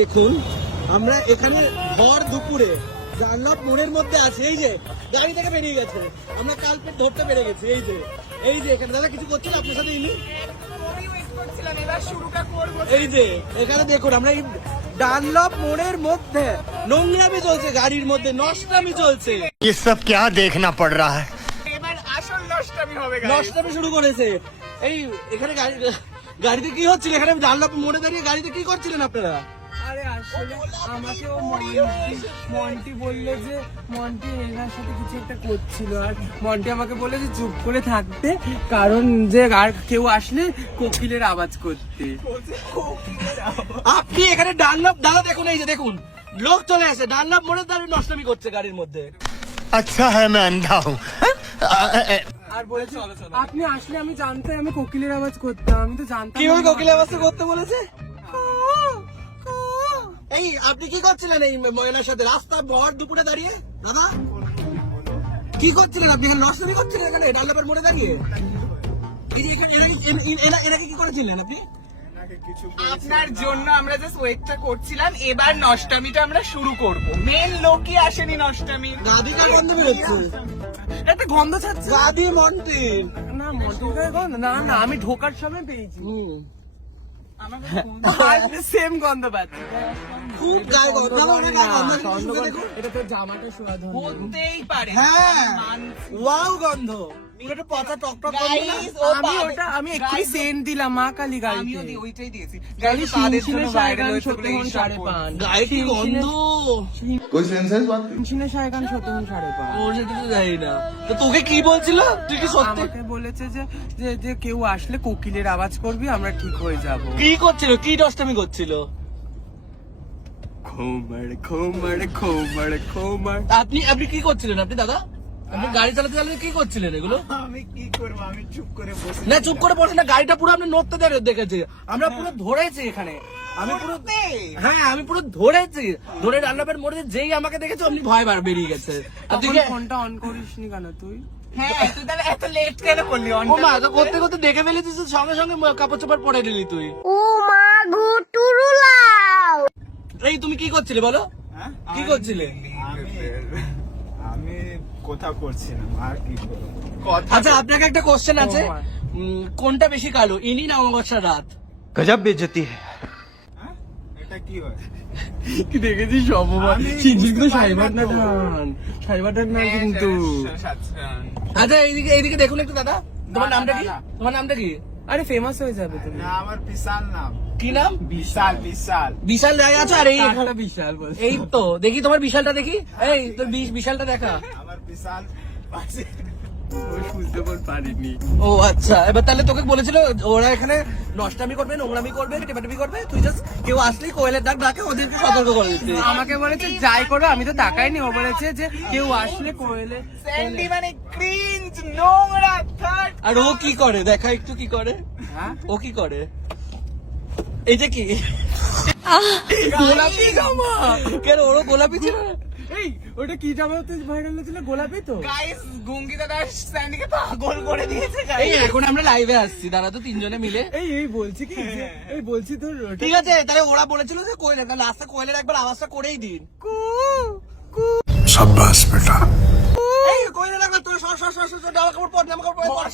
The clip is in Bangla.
দেখুন আমরা এখানে ভর দুপুরে ডানলপ মোড়ের মধ্যে আছে, এই যে গাড়ি থেকে বেরিয়ে গেছে, আমরা কালকে ধরতে পেরে গেছি। এই যে এখানে দাদা কিছু করছিল আপনার সাথে ইনি, এই যে এখানে দেখুন আমরা এই ডানলপ মোড়ের মধ্যে নোংরামি চলছে, গাড়ির মধ্যে নষ্টামি চলছে। ये सब क्या देखना पड़ रहा है? এবার আসল নষ্টামি হবে, নষ্টামি শুরু করেছে। এই এখানে গাড়িতে কি হচ্ছিল? এখানে ডানলপ মোড়ে দাঁড়িয়ে গাড়িতে কি করছিলেন আপনারা? আরে আসলে আমাকে ও মন্টি বললো যে মন্টি এনার সাথে কিছু একটা করছিল, আর মন্টি আমাকে বলে যে চুপ করে থাকতে, কারণ যে আর কেউ আসলে কোকিলের আওয়াজ করতে। আপনি এখানে ডানলপ দাদা দেখুন, এই যে দেখুন লোক চলে আসে, ডানলপ মোড়ে দাঁড়িয়ে নষ্টামি করছে গাড়ির মধ্যে। अच्छा है मैं अंधा हूँ। আর বলেছে আপনি আসলে আমি জানতাম আমি কোকিলের আওয়াজ করতাম, আমি তো জানতাম। কিভাবে কোকিলের আওয়াজ করতে বলেছে? এই আপনি কি করছিলেন এই ময়নার সাথে রাস্তা ভর দুপুরে দাঁড়িয়ে? দাদা কি করছিলেন আপনি? এখানে নষ্টামি করছিলেন এখানে ডানলপের মোড়ে দাঁড়িয়ে? এনাকে কি করেছিলেন আপনি? আপনার জন্য আমরা জাস্ট ওয়েটটা করছিলাম, এবার নষ্টামিটা আমরা শুরু করব। মেন লোকই আসেনি নষ্টামি। গাদিকার গন্ধ বেরোচ্ছে, একটা গন্ধ ছাড়ছে। গাদি মন্টি না মন্টির গন্ধ না, না আমি ঢোকার সময় পেয়েছি। সেম গন্ধ পাচ্ছি, খুব গায়ে গন্ধ, এটা তো জামাটা শোয়া হতেই পারে। হ্যাঁ ওয়াও গন্ধ, পুরো পচা টক টক গন্ধ। আমি একটু সেন্ট দিলাম মা কালী গাড়িতে, আমিও ওইটাই দিয়েছি। গাড়ি তাদের জন্য শিনশিনে ভাইরাল হয়েছে সত্যি বলে এই সাড়ে সব পাঁচ, গায়ে কি গন্ধ, कोई सेंसेस बात শিনশিনে সাড়ে সত্যি সাড়ে পাঁচ। ওর সেটা তো জানি না। তো তোকে কি বলছিল? তুই কি সত্যি আমাকে বলেছে যে যে যে কেউ আসলে কোকিলের আওয়াজ করবি, আমরা ঠিক হয়ে যাব। কি করছিল? কি নষ্টামি করছিল? খোমার খোমার খোমার খোমার। আপনি কি করছিলেন আপনি দাদা? আপনি গাড়ি চালাতে চালাতে কি করছিলেন এগুলো? আমি কি করবো, আমি চুপ করে বসে। না চুপ করে বসে না, গাড়িটা পুরো আপনি নড়তে দেখেছি, আমরা পুরো ধরেছি এখানে। আমি পুরো হ্যাঁ আমি পুরো ধরেছি, ধরে ডানলপের মোড়ে যেই আমাকে দেখেছো আপনি ভয় বেরিয়ে গেছে। আপনি তুই কি ফোনটা অন করিসনি কেন তুই? হ্যাঁ তুই তাহলে এত লেট কেন করলি? ও মা, তো করতে করতে দেখে ফেলেছিস, সঙ্গে সঙ্গে কাপড় চোপড় পরে নিলি তুই। এই তুমি কি করছিলে বলো? কি করছিলে? আমি কোথাও করছি না, আর কি করবো? আচ্ছা আপনাকে একটা কোশ্চেন আছে, কোনটা বেশি কালো, ইনি না অমাবস্যার রাত? गजब बेइज्जती है। এটা কি হয়? কি দেখেছিস অপমান? কিন্তু সাইবার না কিন্তু। আচ্ছা এইদিকে দেখুন একটু দাদা, তোমার নামটা কি? তোমার নামটা কি? আরে ফেমাস হয়ে যাবে তুমি। না আমার বিশাল নাম। কি নাম? বিশাল বিশাল বিশাল দেখা আছে। আর এই একটা বিশাল বল। এই তো দেখি তোমার বিশালটা দেখি, এই তোর বিশালটা দেখা। আমার বিশাল পাশে। বুঝতে পারিনি। ও আচ্ছা, এবার তাহলে তোকে বলেছিল ওরা এখানে নষ্টামি করবে, নোংরামি করবে, টেপাটেপি করবে, তুই জাস্ট কেউ আসলেই কোয়েলের ডাকে ওদেরকে সতর্ক করে দিচ্ছিস। আমাকে বলেছে যাই করো, আমি তো তাকাইনি। ও বলেছে যে কেউ আসলে কোয়েলে। স্যান্ডি মানে ক্রিঞ্জ, নোংরা, থার্ড। আর ও কি করে দেখা একটু, কি করে? হ্যাঁ ও কি করে? এই যে কি গোলাপি জামা, কেন ওরও গোলাপি ছিল না? এই ওটা কি জামা ভাইরাল হয়েছিল? গোলাপি তো। গাইস গুঙ্গি দাদা স্যান্ডিকে পাগল করে দিয়েছে এই গাইস। এখন আমরা লাইভে আসছি, দাঁড়া তো তিনজনে মিলে। এই বলছি কি যে এই বলছি তোর ওটা ঠিক আছে, তাহলে ওরা বলেছিল যে কোয়েলের, তাহলে লাস্টে কোয়েলের একবার আওয়াজটা করেই দিন। शाबाश बेटा। এই কোয়েলের একবার তোর সর জামা কাপড় পর, জামা কাপড় পর।